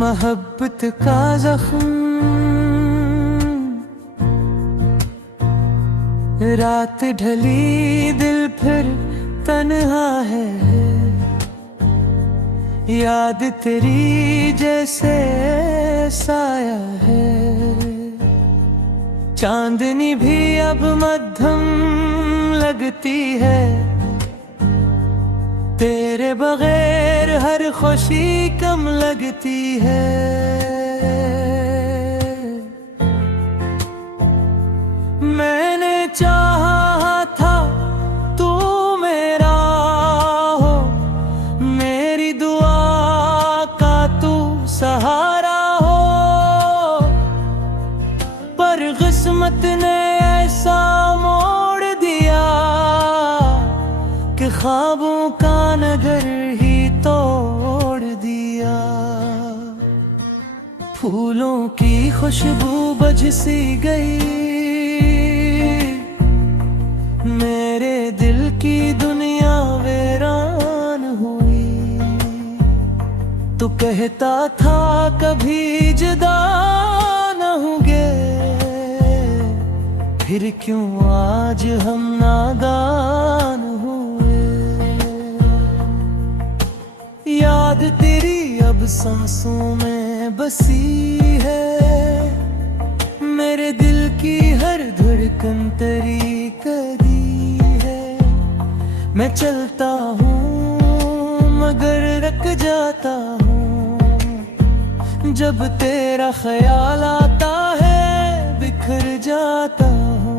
मोहब्बत का जख्म रात ढली दिल फिर तन्हा है। याद तेरी जैसे साया है। चांदनी भी अब मध्यम लगती है। तेरे बगैर हर खुशी कम लगती है। मैंने चाहा था तू मेरा हो, मेरी दुआ का तू सहारा हो, पर किस्मत ने ऐसा मोड़ दिया कि ख्वाबों का नगर ही तोड़ दिया। फूलों की खुशबू बझ सी गई, मेरे दिल की दुनिया वीरान हुई। तू कहता था कभी जुदा न होंगे, फिर क्यों आज हम नादान हुए। याद तेरी अब सांसों में बसी है, मेरे दिल की हर धड़कन तेरी करी है। मैं चलता हूँ मगर रुक जाता हूँ, जब तेरा ख्याल आता है बिखर जाता हूँ।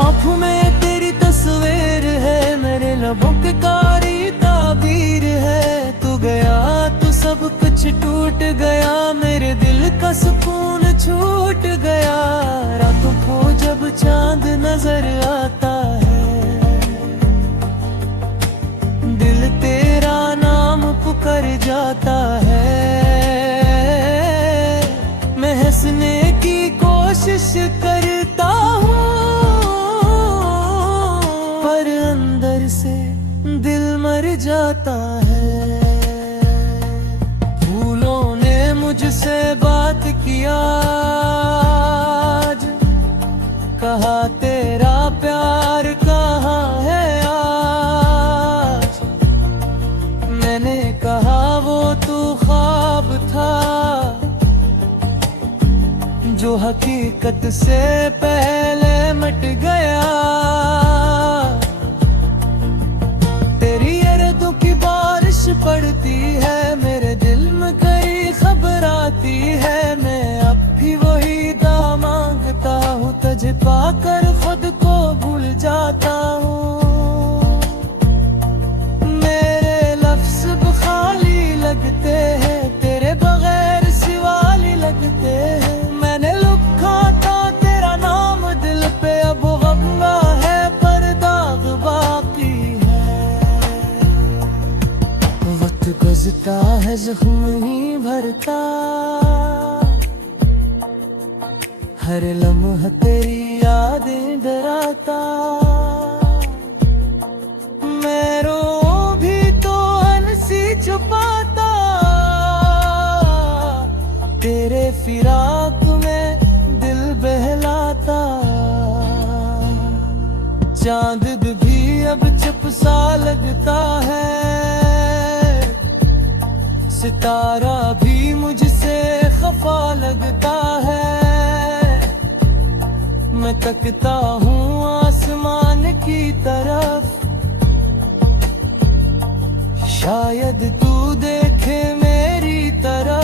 आँखों में तेरी तस्वीर है, मेरे लबों के कारी ताबीर है। तू गया तो सब कुछ टूट गया, मेरे दिल का सुकून छूट गया। रातों को जब चांद नजर आता है, दिल तेरा नाम पुकार जाता है। मैं हंसने की कोशिश करता हूँ, पर अंदर से दिल मर जाता है। फूलों ने मुझसे बात किया आज, कहा तेरा प्यार कहाँ है आज। मैंने कहा वो तू ख्वाब था, जो हकीकत से पहले मिट गया। तेरी यादों की बारिश पड़ती है, मेरे दिल में कई खबर आती है। मैं अब भी वही दुआ मांगता हूँ, तुझे पाकर खुद को भूल जाता हूँ। मेरे लफ्ज़ खाली लगते हैं, तेरे बगैर सिवाली लगते हैं। मैंने लिखा था तेरा नाम दिल पे, अब गम है पर दाग बाकी है। वक्त गुज़रता है ज़ख्म ही भरता, हर लम्हा तेरी यादें डराता। मैं रो भी तो हंसी छुपाता, तेरे फिराक में दिल बहलाता। चांद भी अब चुप सा लगता है, सितारा भी मुझसे खफा लगता है। मैं तकता हूँ आसमान की तरफ, शायद तू देखे मेरी तरफ।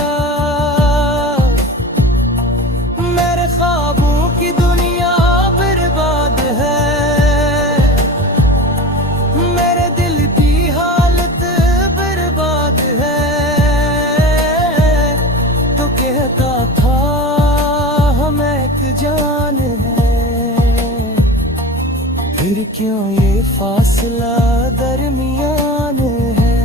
मेरे ख्वाबों की दुनिया बर्बाद है, मेरे दिल की हालत बर्बाद है। तो कहता था हम एक जान है, फिर क्यों ये फासला दरमियान है।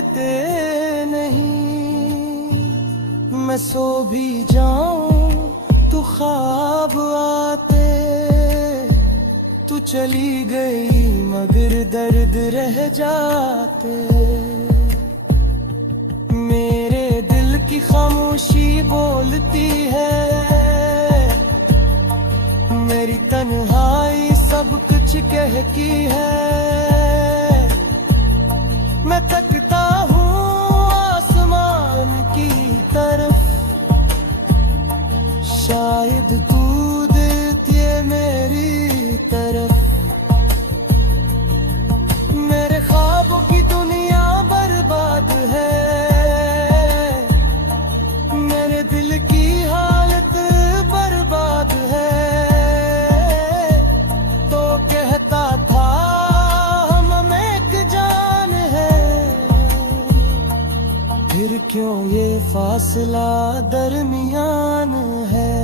लगते नहीं। मैं सो भी जाऊं तो ख्वाब आते, तू चली गई मगर दर्द रह जाते। मेरे दिल की खामोशी बोलती है, मेरी तन्हाई सब कुछ कहती है। मैं तकता हूँ आसमान की तरफ, शायद तू देखती है मेरी तरफ। मेरे ख्वाबों की दुनिया बर्बाद है, मेरे दिल की हालत बर्बाद है। तो कहता था हम एक जान है, फिर क्यों ये फासला दरमियान है।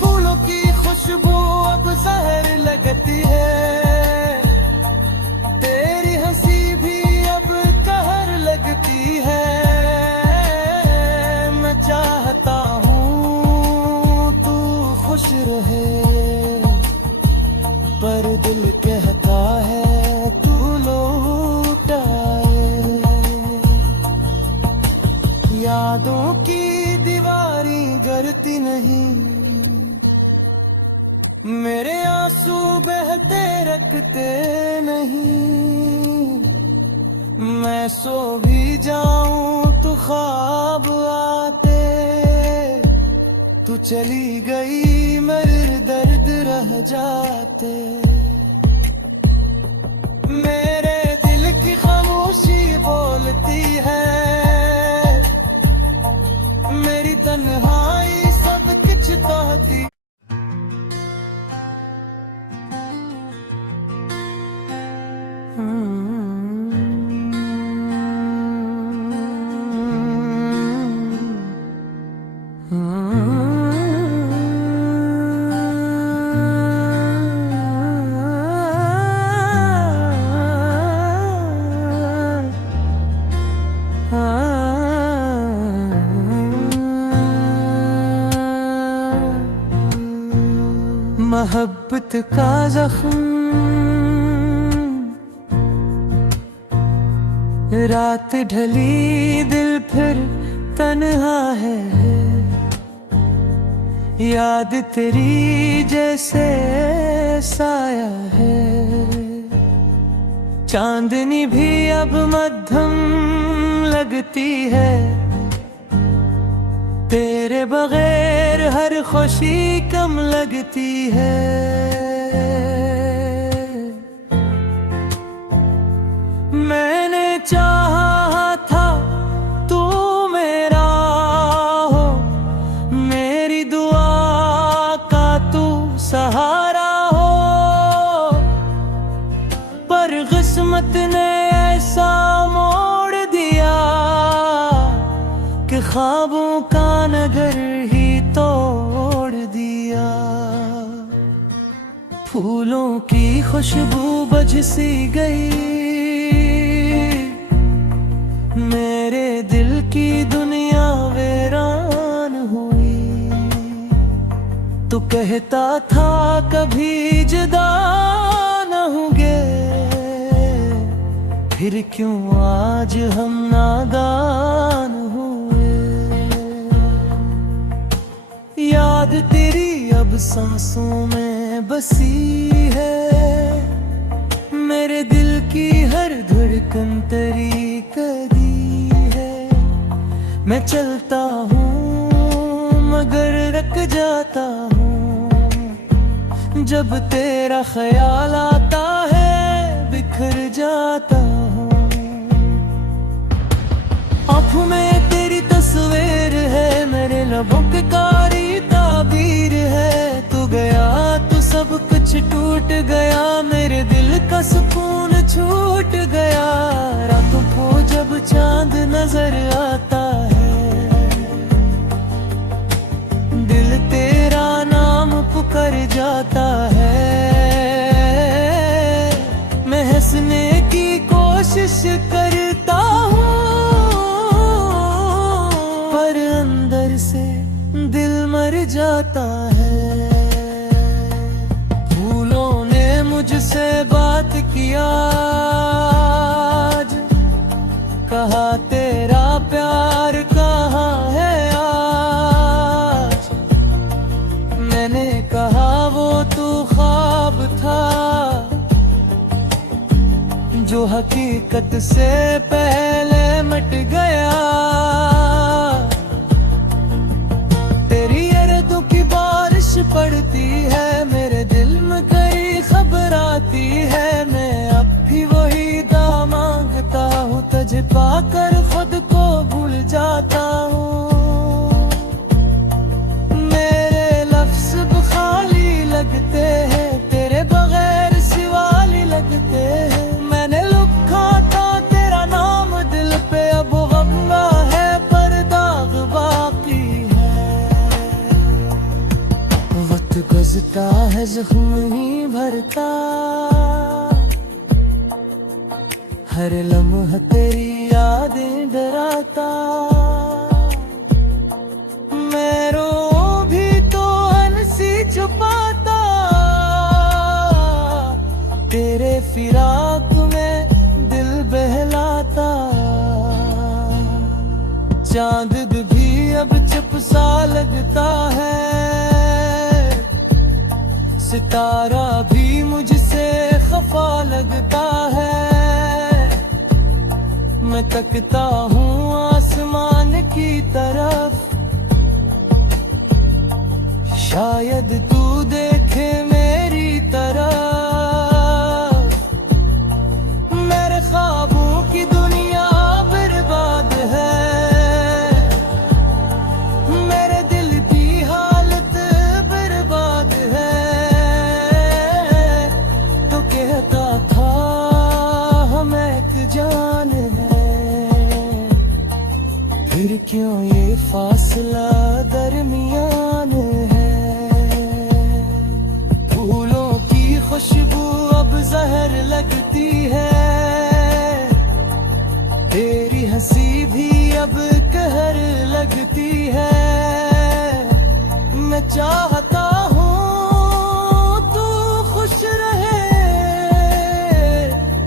फूलों की खुशबू अब जहर लगती है, तेरी हंसी भी अब कहर लगती है। मैं चाहता हूँ तू खुश रहे, पर दिल कहता है तू लौट आए। यादों की दीवारें गिरती नहीं, मेरे आंसू बहते रखते नहीं। मैं सो भी जाऊं तो ख्वाब आते, तू चली गई मेरे दर्द रह जाते। मेरे दिल की खामोशी बोलती है, मेरी तन्हाई सब कुछ कहती। मोहब्बत का जख्म रात ढली, दिल फिर तन्हा है। याद तेरी जैसे साया है, चांदनी भी अब मध्यम लगती है। तेरे बगैर हर खुशी कम लगती है। मैंने चाहा था तू मेरा हो, मेरी दुआ का तू सहारा हो, पर किस्मत ने ऐसा मोड़ दिया कि ख्वाबों का नगर ही तोड़ दिया। फूलों की खुशबू बज सी गई, मेरे दिल की दुनिया वीरान हुई। तू कहता था कभी जुदा न होंगे, फिर क्यों आज हम नादान हुए। याद तेरी अब सांसों में बसी है, मेरे दिल की हर धड़कन तेरी कदी है। मैं चलता हूँ मगर रख जाता हूँ, जब तेरा ख्याल आता है बिखर जाता हूँ। आँखों में तेरी तस्वीर है, मेरे लबों के कारी ताबीर है। तू गया तो सब कुछ टूट गया, मेरे दिल का सुकून छूट गया। रातों को जब चांद नजर आता है, दिल तेरा नाम पुकार जाता है। मैं हंसने की कोशिश मैंने कहा वो तो ख्वाब था जो हकीकत से पहले मिट गया। तेरी यादों की बारिश पड़ती है, मेरे दिल में कई खबर आती है। मैं अब भी वही दुआ मांगता हूँ, तुझे पाकर खुद को भूल जाता हूँ। मेरे लफ्ज़ खाली लगते हैं, तेरे बगैर सिवाली लगते हैं। मैंने लिखा था तेरा नाम दिल पे, अब गम है पर दाग बाकी है। वक्त गुज़रता है ज़ख्म ही भरता, हर लम्हा तेरी यादें डराता। मैं रो भी तो हंसी छुपाता, तेरे फिराक में दिल बहलाता। चांद भी अब चुप सा लगता है, सितारा भी मुझसे खफा लगता है। मैं तकता हूँ आसमान की तरफ, शायद तू देखे मेरी तरफ। मेरे ख्वाबों की दुनिया बर्बाद है, मेरे दिल की हालत बर्बाद है। तो कहता था हम एक जान है, फिर क्यों ये फासला दरमियान है। फूलों की खुशबू अब जहर लगती है, तेरी हंसी भी अब कहर लगती है। मैं चाहता हूँ तू खुश रहे,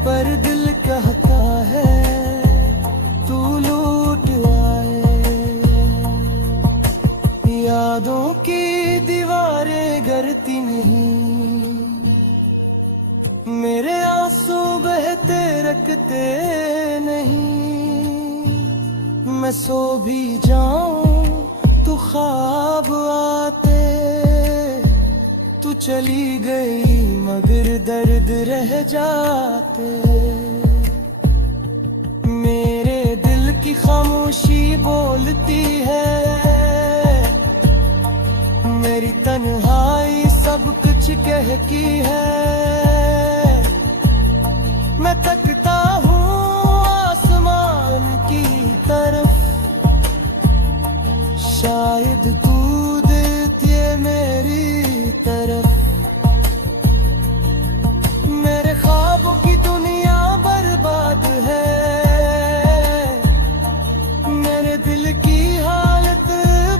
पर दिल कहता है तू लूट आए। यादों की दीवारें गिरती नहीं, मेरे आंसू बहते रखते नहीं। मैं सो भी जाऊं तो ख्वाब आते, तू चली गई मगर दर्द रह जाते। मेरे दिल की खामोशी बोलती है, मेरी तन्हाई सब कुछ कहती है। मैं तकता हूँ आसमान की तरफ, शायद तू देखती है मेरी तरफ। मेरे ख्वाबों की दुनिया बर्बाद है, मेरे दिल की हालत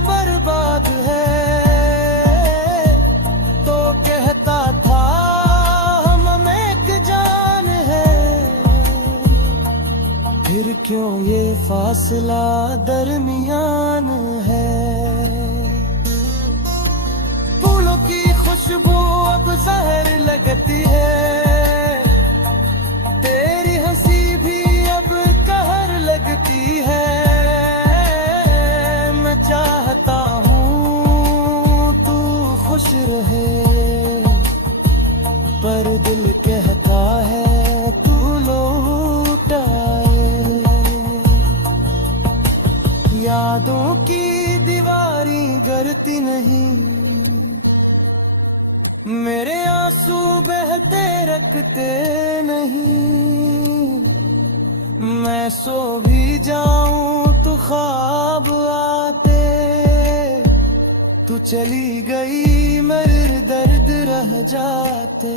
बर्बाद है। तो कहता था हम एक जान है, फिर क्यों ये फासला दरमियान है। फूलों की खुशबू अब जहर लगती है, तेरी हंसी भी अब कहर लगती है। मैं चाहता हूँ तू खुश रहे, पर दिल कहता है तू लौट आए। यादों की दीवारें गिरती नहीं, मेरे आंसू बहते रखते नहीं। मैं सो भी जाऊं तो ख्वाब आते, तू चली गई मेरे दर्द रह जाते।